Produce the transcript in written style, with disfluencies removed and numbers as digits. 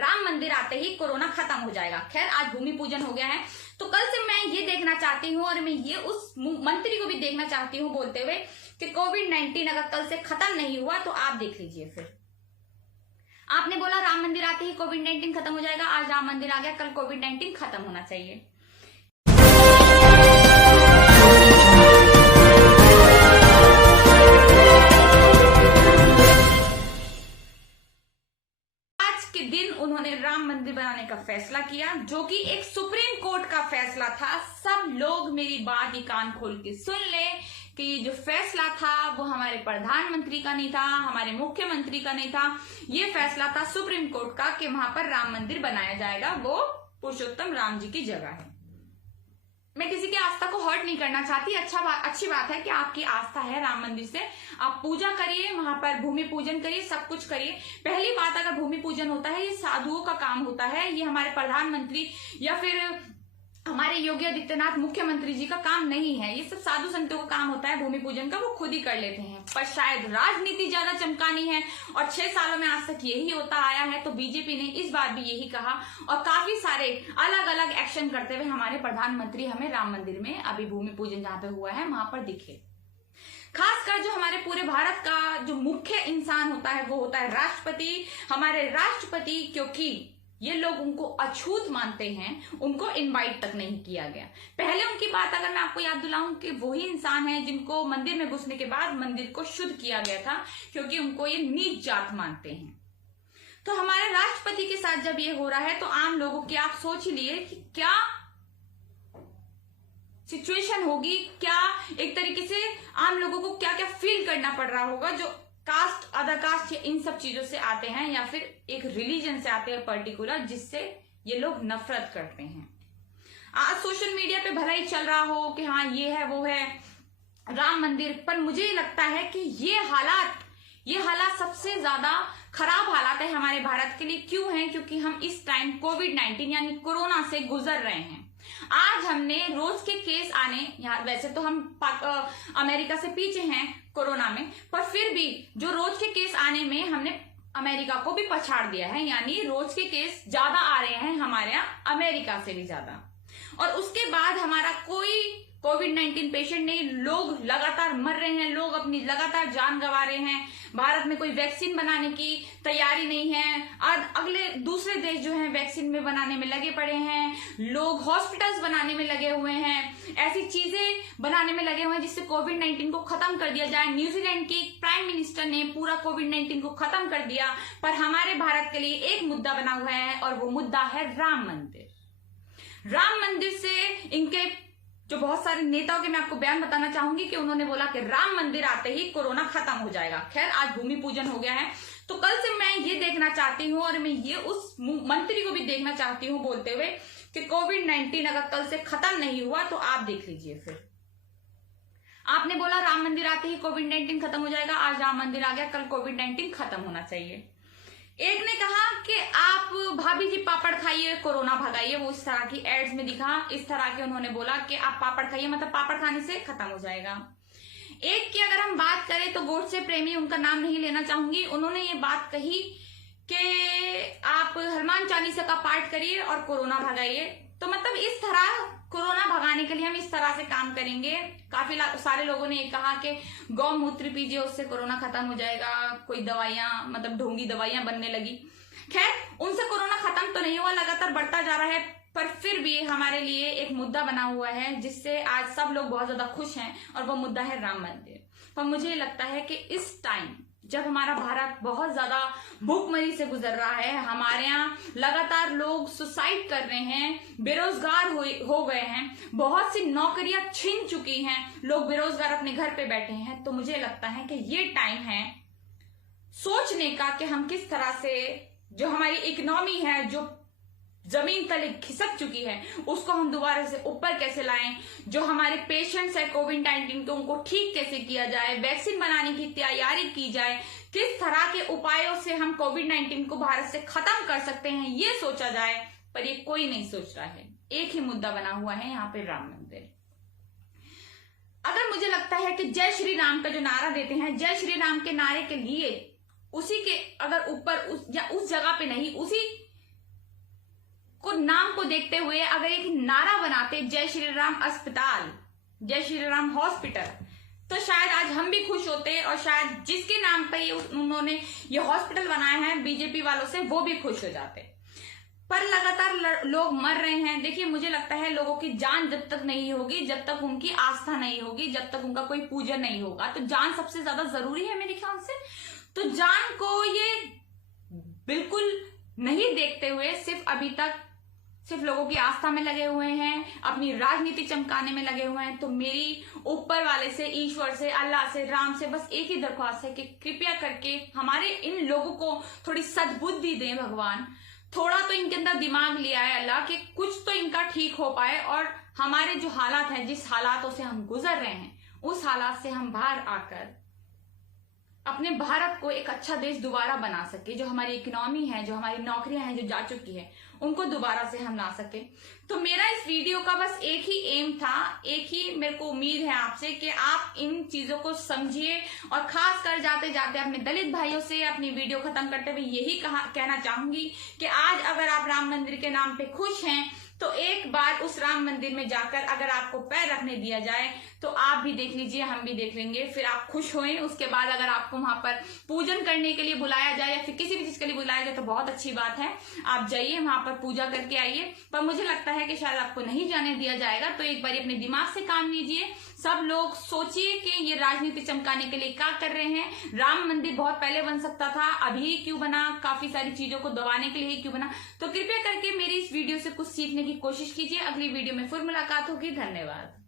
राम मंदिर आते ही कोरोना खत्म हो जाएगा। खैर आज भूमि पूजन हो गया है, तो कल से मैं ये देखना चाहती हूँ और मैं ये उस मंत्री को भी देखना चाहती हूँ बोलते हुए कि कोविड-19 अगर कल से खत्म नहीं हुआ तो आप देख लीजिए। फिर आपने बोला राम मंदिर आते ही कोविड-19 खत्म हो जाएगा, आज राम मंदिर आ गया, कल कोविड-19 खत्म होना चाहिए। उन्होंने राम मंदिर बनाने का फैसला किया, जो कि एक सुप्रीम कोर्ट का फैसला था। सब लोग मेरी बात ये कान खोल के सुन ले कि ये जो फैसला था वो हमारे प्रधानमंत्री का नहीं था, हमारे मुख्यमंत्री का नहीं था, ये फैसला था सुप्रीम कोर्ट का कि वहां पर राम मंदिर बनाया जाएगा, वो पुरुषोत्तम राम जी की जगह है। मैं किसी की आस्था को हर्ट नहीं करना चाहती, अच्छी बात है कि आपकी आस्था है राम मंदिर से, आप पूजा करिए, वहां पर भूमि पूजन करिए, सब कुछ करिए। पहली बात, अगर भूमि पूजन होता है ये साधुओं का काम होता है, ये हमारे प्रधानमंत्री या फिर हमारे योगी आदित्यनाथ मुख्यमंत्री जी का काम नहीं है, ये सब साधु संतों का काम होता है भूमि पूजन का, वो खुद ही कर लेते हैं। पर शायद राजनीति ज्यादा चमकानी है और 6 सालों में आज तक यही होता आया है, तो बीजेपी ने इस बार भी यही कहा और काफी सारे अलग अलग एक्शन करते हुए हमारे प्रधानमंत्री हमें राम मंदिर में अभी भूमि पूजन जहां पे हुआ है वहां पर दिखे। खासकर जो हमारे पूरे भारत का जो मुख्य इंसान होता है वो होता है राष्ट्रपति। हमारे राष्ट्रपति, क्योंकि ये लोग उनको अछूत मानते हैं, उनको इनवाइट तक नहीं किया गया। पहले उनकी बात अगर मैं आपको याद दिलाऊं कि वही इंसान है जिनको मंदिर में घुसने के बाद मंदिर को शुद्ध किया गया था, क्योंकि उनको ये नीच जात मानते हैं। तो हमारे राष्ट्रपति के साथ जब ये हो रहा है तो आम लोगों की आप सोच लिए कि क्या सिचुएशन होगी, क्या एक तरीके से आम लोगों को क्या क्या फील करना पड़ रहा होगा, जो कास्ट, अदर कास्ट या इन सब चीजों से आते हैं या फिर एक रिलीजन से आते हैं पर्टिकुलर, जिससे ये लोग नफरत करते हैं। आज सोशल मीडिया पे भला ही चल रहा हो कि हाँ ये है वो है राम मंदिर, पर मुझे लगता है कि ये हालात सबसे ज्यादा खराब हालात है हमारे भारत के लिए। क्यों है? क्योंकि हम इस टाइम कोविड-19 यानी कोरोना से गुजर रहे हैं। आज हमने रोज के केस आने, यहाँ वैसे तो हम अमेरिका से पीछे हैं कोरोना में, पर फिर भी जो रोज के केस आने में हमने अमेरिका को भी पछाड़ दिया है, यानी रोज के केस ज्यादा आ रहे हैं हमारे यहाँ अमेरिका से भी ज्यादा। और उसके बाद हमारा कोई कोविड-19 पेशेंट नहीं, लोग लगातार मर रहे हैं, लोग अपनी लगातार जान गंवा रहे हैं। भारत में कोई वैक्सीन बनाने की तैयारी नहीं है, अगले दूसरे देश जो हैं वैक्सीन में बनाने में लगे पड़े हैं, लोग हॉस्पिटल्स बनाने में लगे हुए हैं, ऐसी चीजें बनाने में लगे हुए हैं जिससे कोविड-19 को खत्म कर दिया जाए। न्यूजीलैंड के प्राइम मिनिस्टर ने पूरा कोविड-19 को खत्म कर दिया, पर हमारे भारत के लिए एक मुद्दा बना हुआ है और वो मुद्दा है राम मंदिर। राम मंदिर से इनके जो बहुत सारे नेताओं के मैं आपको बयान बताना चाहूंगी कि उन्होंने बोला कि राम मंदिर आते ही कोरोना खत्म हो जाएगा। खैर आज भूमि पूजन हो गया है, तो कल से मैं ये देखना चाहती हूँ और मैं ये उस मंत्री को भी देखना चाहती हूँ बोलते हुए कि कोविड-19 अगर कल से खत्म नहीं हुआ तो आप देख लीजिए। फिर आपने बोला राम मंदिर आते ही कोविड-19 खत्म हो जाएगा, आज राम मंदिर आ गया, कल कोविड-19 खत्म होना चाहिए। एक ने कहा कि आप भाभी जी पापड़ खाइए कोरोना भगाइए, वो इस तरह की एड्स में दिखा, इस तरह के उन्होंने बोला कि आप पापड़ खाइए, मतलब पापड़ खाने से खत्म हो जाएगा। एक की अगर हम बात करें तो गोडसे प्रेमी, उनका नाम नहीं लेना चाहूंगी, उन्होंने ये बात कही कि आप हनुमान चालीसा का पाठ करिए और कोरोना भगाइए। तो मतलब इस तरह कोरोना भगाने के लिए हम इस तरह से काम करेंगे। काफी सारे लोगों ने ये कहा कि गौमूत्र पीजिए उससे कोरोना खत्म हो जाएगा, कोई दवाइयां मतलब ढोंगी दवाइयां बनने लगी। खैर उनसे कोरोना खत्म तो नहीं हुआ, लगातार बढ़ता जा रहा है, पर फिर भी हमारे लिए एक मुद्दा बना हुआ है जिससे आज सब लोग बहुत ज्यादा खुश हैं और वो मुद्दा है राम मंदिर। पर मुझे लगता है कि इस टाइम जब हमारा भारत बहुत ज्यादा भूखमरी से गुजर रहा है, हमारे यहाँ लगातार लोग सुसाइड कर रहे हैं, बेरोजगार हो गए हैं, बहुत सी नौकरियां छिन चुकी हैं, लोग बेरोजगार अपने घर पे बैठे हैं, तो मुझे लगता है कि ये टाइम है सोचने का कि हम किस तरह से जो हमारी इकोनॉमी है, जो जमीन तले खिसक चुकी है, उसको हम दोबारा से ऊपर कैसे लाएं, जो हमारे पेशेंट्स है कोविड-19 के उनको ठीक कैसे किया जाए, वैक्सीन बनाने की तैयारी की जाए, किस तरह के उपायों से हम कोविड-19 को भारत से खत्म कर सकते हैं, ये सोचा जाए। पर ये कोई नहीं सोच रहा है। एक ही मुद्दा बना हुआ है यहाँ पे, राम मंदिर। अगर मुझे लगता है कि जय श्री राम का जो नारा देते हैं, जय श्री राम के नारे के लिए उसी के अगर ऊपर उस जगह पे नहीं, उसी नाम को देखते हुए अगर एक नारा बनाते जय श्री राम अस्पताल, जय श्री राम हॉस्पिटल, तो शायद आज हम भी खुश होते और शायद जिसके नाम पे उन्होंने ये हॉस्पिटल बनाया है बीजेपी वालों से, वो भी खुश हो जाते। पर लगातार लोग मर रहे हैं। देखिए, मुझे लगता है लोगों की जान जब तक नहीं होगी, जब तक उनकी आस्था नहीं होगी, जब तक उनका कोई पूजन नहीं होगा, तो जान सबसे ज्यादा जरूरी है मेरे ख्याल से। तो जान को ये बिल्कुल नहीं देखते हुए सिर्फ लोगों की आस्था में लगे हुए हैं, अपनी राजनीति चमकाने में लगे हुए हैं। तो मेरी ऊपर वाले से, ईश्वर से, अल्लाह से, राम से बस एक ही दरख्वास्त है कि कृपया करके हमारे इन लोगों को थोड़ी सद्बुद्धि दें भगवान। थोड़ा तो इनके अंदर दिमाग लिया है अल्लाह कि कुछ तो इनका ठीक हो पाए और हमारे जो हालात हैं, जिस हालातों से हम गुजर रहे हैं, उस हालात से हम बाहर आकर अपने भारत को एक अच्छा देश दोबारा बना सके। जो हमारी इकोनॉमी है, जो हमारी नौकरियां हैं जो जा चुकी है, उनको दोबारा से हम ला सके। तो मेरा इस वीडियो का बस एक ही एम था, एक ही मेरे को उम्मीद है आपसे कि आप इन चीजों को समझिए। और खास कर जाते जाते अपने दलित भाइयों से अपनी वीडियो खत्म करते हुए यही कहना चाहूंगी कि आज अगर आप राम मंदिर के नाम पे खुश हैं, तो एक बार उस राम मंदिर में जाकर अगर आपको पैर रखने दिया जाए तो आप भी देख लीजिए, हम भी देख लेंगे, फिर आप खुश होएं। उसके बाद अगर आपको वहां पर पूजन करने के लिए बुलाया जाए या फिर किसी भी चीज के लिए बुलाया जाए तो बहुत अच्छी बात है, आप जाइए, वहां पर पूजा करके आइए। पर मुझे लगता है कि शायद आपको नहीं जाने दिया जाएगा। तो एक बार अपने दिमाग से काम लीजिए। सब लोग सोचिए कि ये राजनीति चमकाने के लिए क्या कर रहे हैं। राम मंदिर बहुत पहले बन सकता था, अभी क्यों बना, काफी सारी चीजों को दबाने के लिए क्यों बना। तो कृपया करके मेरी इस वीडियो से कुछ सीखने की कोशिश कीजिए। अगली वीडियो में फिर मुलाकात होगी। धन्यवाद।